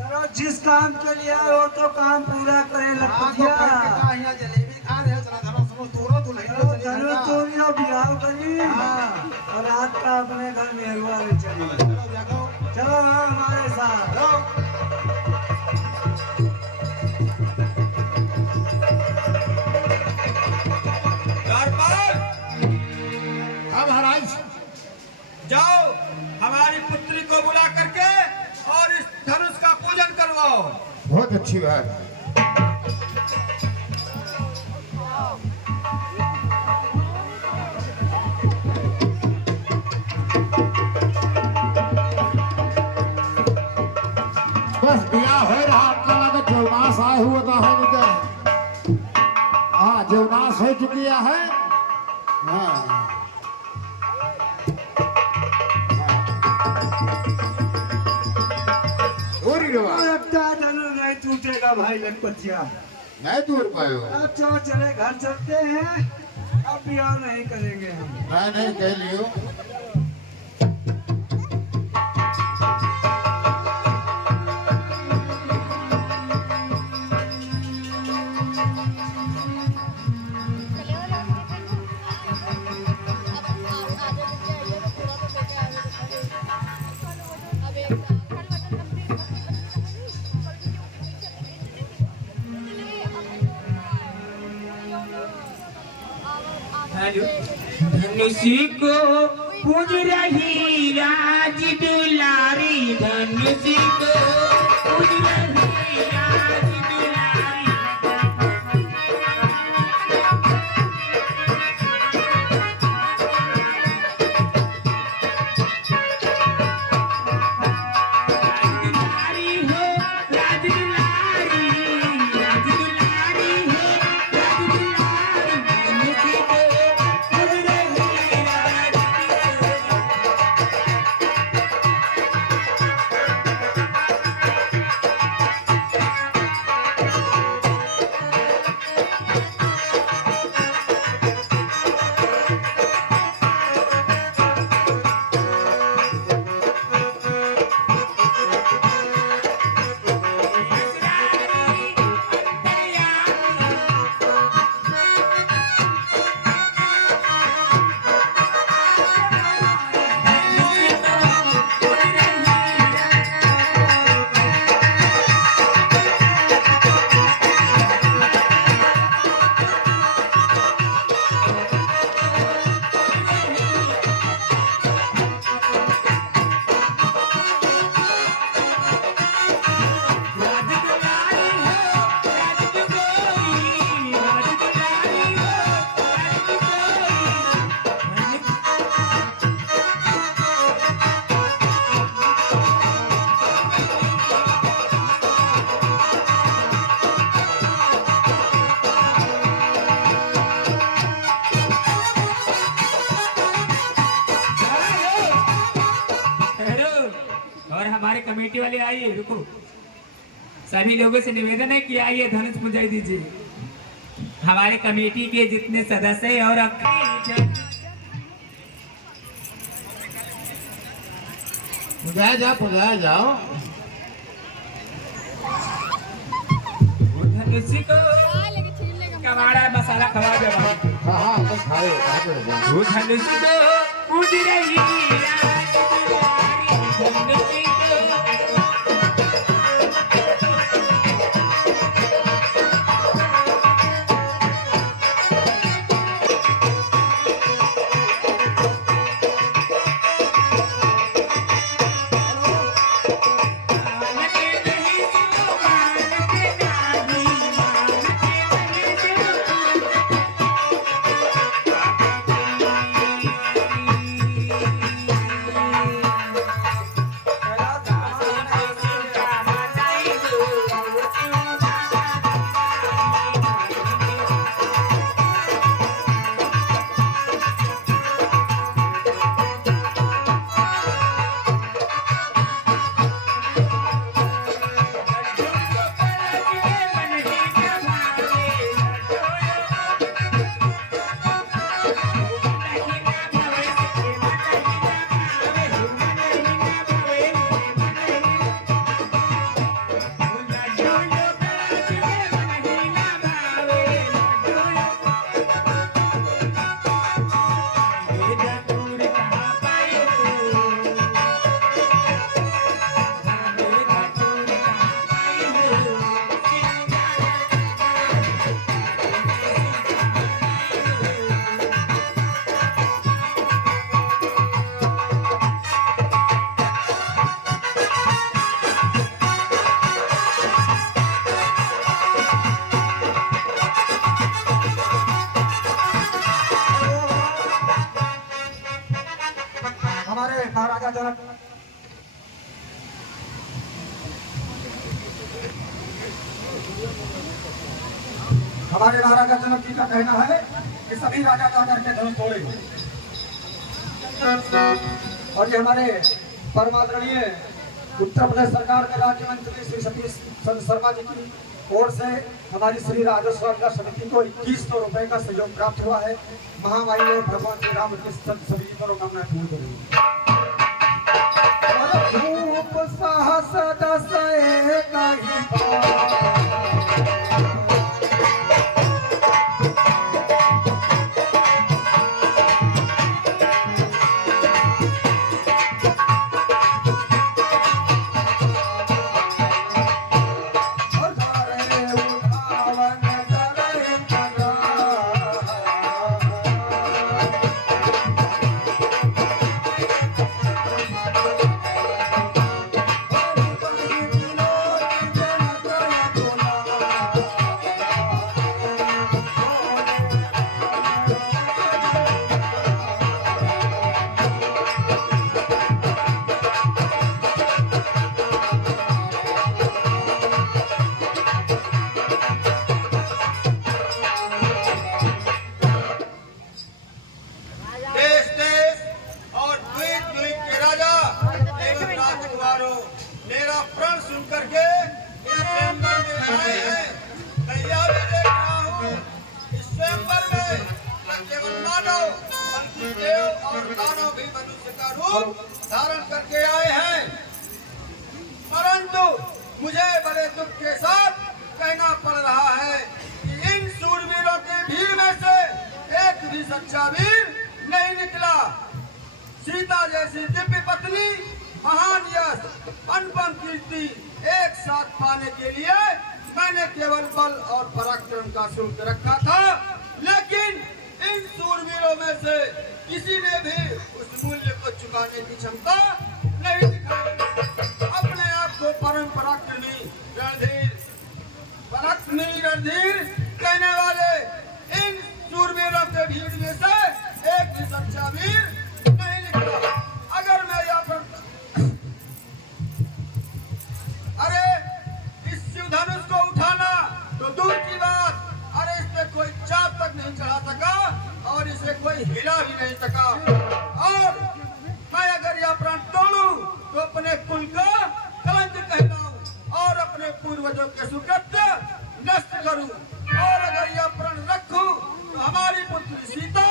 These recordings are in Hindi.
चलो जिस काम के लिए आए हो तो काम पूरा करे लखिया। जलेबी खा रहे हो चला धनो सुनो तोरो तो नहीं चलो तोरियो बिहाव करी और रात का अपने घर मेहरुआ ले चली। चलो देखो चलो हाँ हमारे साथ। हाँ महाराज जाओ हमारी पुत्री को बुला करके और इस धनुष का पूजन करवाओ। बहुत अच्छी बात। बस बिया हो रहा आपका लगा जवनाश आए हुआ तो है मुझे। हाँ जवनाश हो चुकी है। हाँ धनुष नहीं टूटेगा भाई लखपतिया। नहीं दूर पाए हो। अब चलो चले घर चलते हैं। अब बिहाव नहीं करेंगे हम। नहीं कह लियो। धनुषी को पूज रही राज दुलारी। धनुषी को पूज रही राज दुलारी। राजदुलारी हो राजदुलारी। राजदुलारी हो राजदुलारी। धनुषी को पूज रही राज दुलारी। और हमारे कमेटी वाले आइए। रुको, सभी लोगों से निवेदन है कि आइए धनुष पूजाई दीजिए। हमारे कमेटी के जितने सदस्य हैं और पुजाया जाओ। धनुषी को कबाड़ा मसाला खवा दे। हाँ बस खाए। धनुषी को पूज रही राज दुलारी। धनुषी को महाराजा जनक हमारे महाराजा जनक जी का कहना है कि सभी राजा जाकर के धनुष तोड़े। और ये हमारे परमादरणीय उत्तर प्रदेश सरकार के राज्य मंत्री श्री सतीश चंद्र शर्मा जी की ओर से हमारी श्री राजस्व अभिलाष समिति को 2100 रुपए का सहयोग प्राप्त हुआ है। महामाई और भगवान श्री राम के सभी मनोकामनाएं पूर्ण करेंगे। धूप साहस दस धारण करके आए हैं, परंतु मुझे बड़े दुख के साथ कहना पड़ रहा है कि इन सूरवीरों की भीड़ में से एक भी सच्चा वीर नहीं निकला। सीता जैसी दिव्य पत्नी, महान यश, अनुपम कीर्ति एक साथ पाने के लिए मैंने केवल बल और पराक्रम का शुल्क रखा था, लेकिन इन सूरवीरों में से किसी ने भी उस मूल्य को चुकाने की क्षमता नहीं दिखाई। अपने आप को परम पराक्रमी रणधीर कहने वाले इन सूरवीरों के भीड़ में से एक भी सच्चा वीर नहीं निकला। अगर मैं यहाँ पर अरे इस शिव धनुष को उठाना तो दूर की बात, अरे इस पे कोई चाप तक नहीं चढ़ा सका और इसे कोई हिला भी नहीं सका। और मैं अगर यह प्राण तोड़ूं तो अपने कुल का कलंक कहलाऊं और अपने पूर्वजों के सुकृत्य नष्ट करूं। और अगर यह प्राण रखूं तो हमारी पुत्री सीता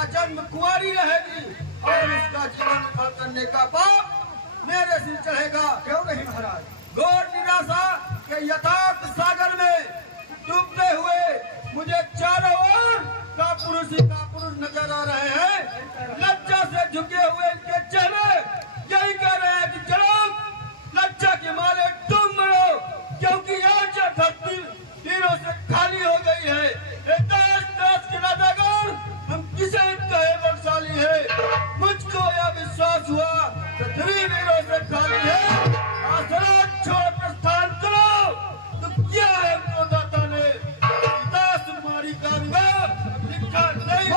आजन्म कुंवारी रहेगी और उसका जीवन फल करने का पाप मेरे सिर चढ़ेगा। क्यों नहीं महाराज? घोर निराशा के यथार्थ सागर में डूबते हुए मुझे चारों ओर का पुरुष नजर आ रहे हैं। लज्जा से झुके हुए इनके चेहरे यही कह रहे हैं कि चलो लज्जा के मारे तुम मरो, क्योंकि आज यह धरती वीरों से खाली हो गई है। देश देश के राजागण हम किसे कहे बलशाली है। मुझको यह विश्वास हुआ पृथ्वी वीरों से खाली है। आसरा छोड़ प्रस्थान करो तो क्या है दाता ने दास तुम्हारी कान में लिखा नहीं।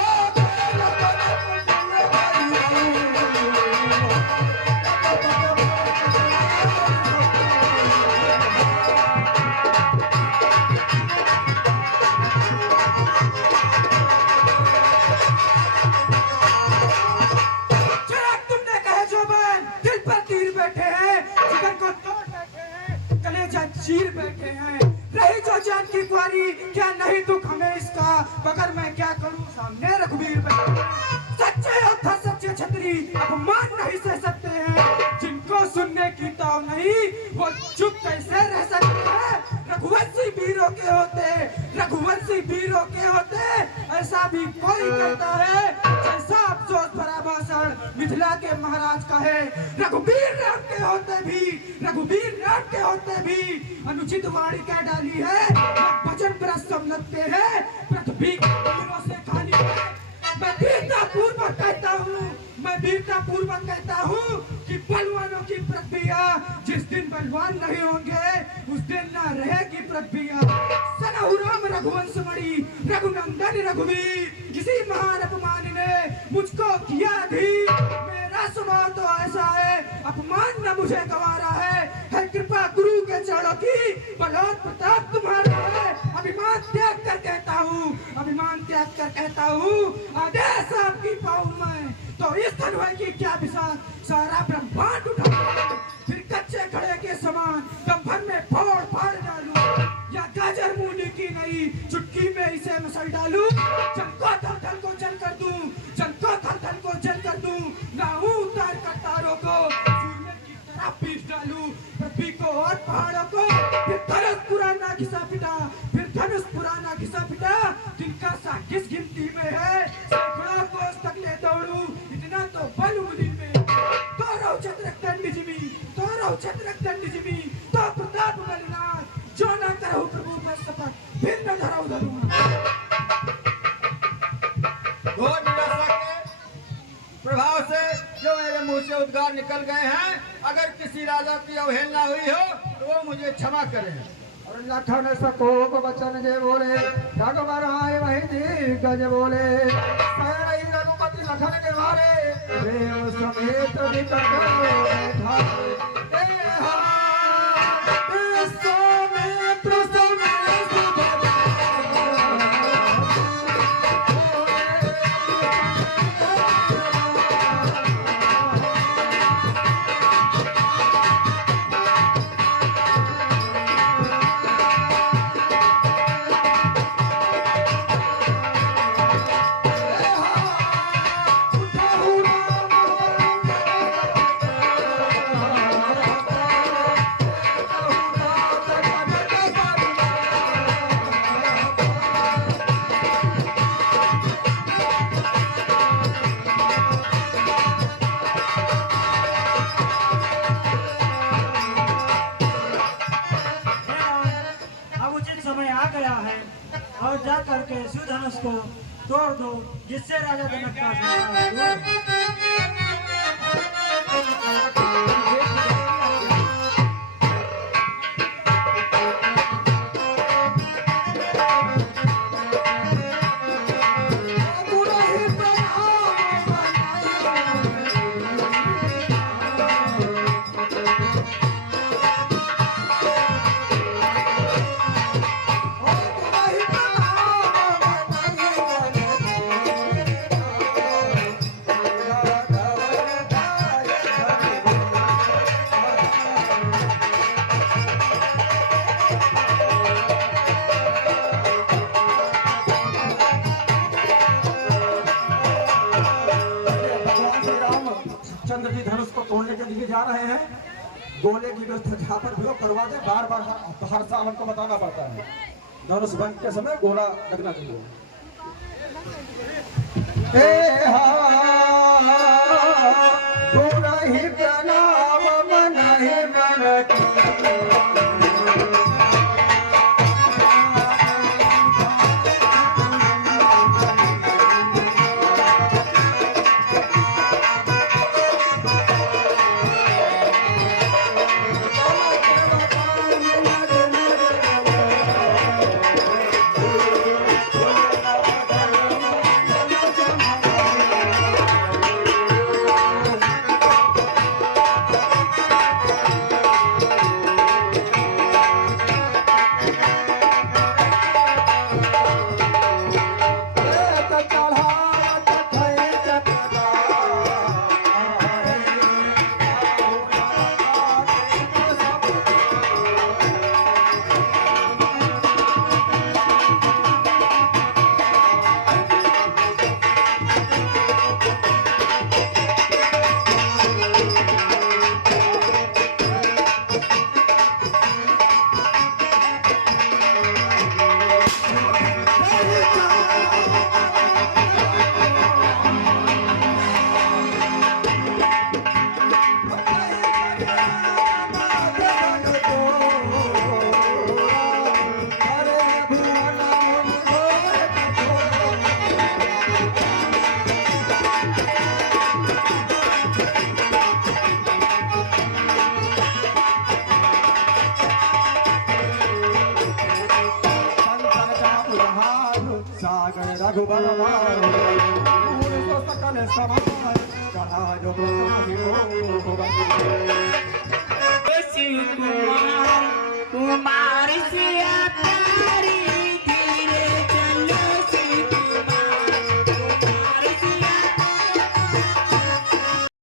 तुमने कहे जो बन दिल पर तीर बैठे हैं, जिगर को तोड़ बैठे हैं, कलेजा चीर बैठे हैं। रही जो जान की कुंवारी, क्या नहीं दुख हमें इसका, मगर मैं क्या करूं सामने रघुवीर बैठे। सच्चे योद्धा सच्चे छतरी अपमान नहीं सह सकते हैं। जिनको सुनने की ताव नहीं वो चुप कैसे रह सकते हैं। रघुवंशी वीरों के होते, रघुवंशी वीरों के होते ऐसा भी कोई कहता है जैसा अफसोस भरा भाषण मिथिला के महाराज का है। रघुवीर राम के होते भी, रघुवीर राम के होते भी अनुचित वाणी क्या डाली है। भजन ब्रस समझते हैं पृथ्वी वीरों से खाली है। मैं वीरता पूर्वक कहता हूँ, मैं वीरता पूर्वक कहता हूँ कि बलवानों की पृथ्वियाँ जिस दिन बलवान नहीं होंगे उस दिन न रहेगी पृथ्वियाँ। सनहु राम रघुवंश मणि रघुनंदन रघुवीर, किसी महान अपमान ने मुझको किया अधीर। मेरा स्वभाव तो ऐसा है, अपमान न मुझे गवारा है कृपा गुरु के चरणों की, बलौत प्रताप तुम्हारा है। अभिमान त्याग कर कहता हूँ, अभिमान त्याग कर कहता हूँ, आदेश आपकी पाऊँ मैं तो इस धनवय की क्या विशाल सारा ब्रह्मांड उठा फिर कच्चे खड़े के समान दम भर में फोड़ फाड़ डालूं, या गाजर मूली की नहीं चुटकी में इसे मसल डालूं। चमको थल थल को जल कर दूं, चमको थल थल को जल कर दूं, लाऊं उतार कर तारों को सूर्य की तरह पीस डालूं पृथ्वी को और पहाड़ों को। फिर धनुष पुराना घिसा पिटा, फिर धनुष पुराना घिसा पिटा, जिनका सा किस गिनती में है सैकड़ों कोस तक ले दौड़ूं, इतना तो बल उंगली में। तोरो छत्रक दंड जिमी, तोरो छत्रक दंड जिमी, तो प्रताप बलिनाथ जो न करहु प्रभु पर शपथ, फिर न धरहु धरूंगा। घोर निराशा के प्रभाव से जो मेरे मुंह से उद्गार निकल गए हैं, अगर किसी राजा की अवहेलना हुई हो तो वो मुझे क्षमा करें। और लखन सकोप वचन जे बोले, रघुवर आए वही दिग्गज बोले, सही रघुपति लखन के मारे, देव समेत विकट ठारे। और जा करके शिव धनुष को तोड़ दो, जिससे राजा जनक का संहार चंद्र जी धनुष को तोड़ने के लिए जा रहे हैं। गोले की व्यवस्था जहाँ पर भी हो करवा दे, बार बार हर साल हमको बताना पड़ता है। धनुष भंग के समय गोला लगना चाहिए। सागर रघुबर सकल समाय महाराज बदनामी होगा। शिव कुमार कुमार से आता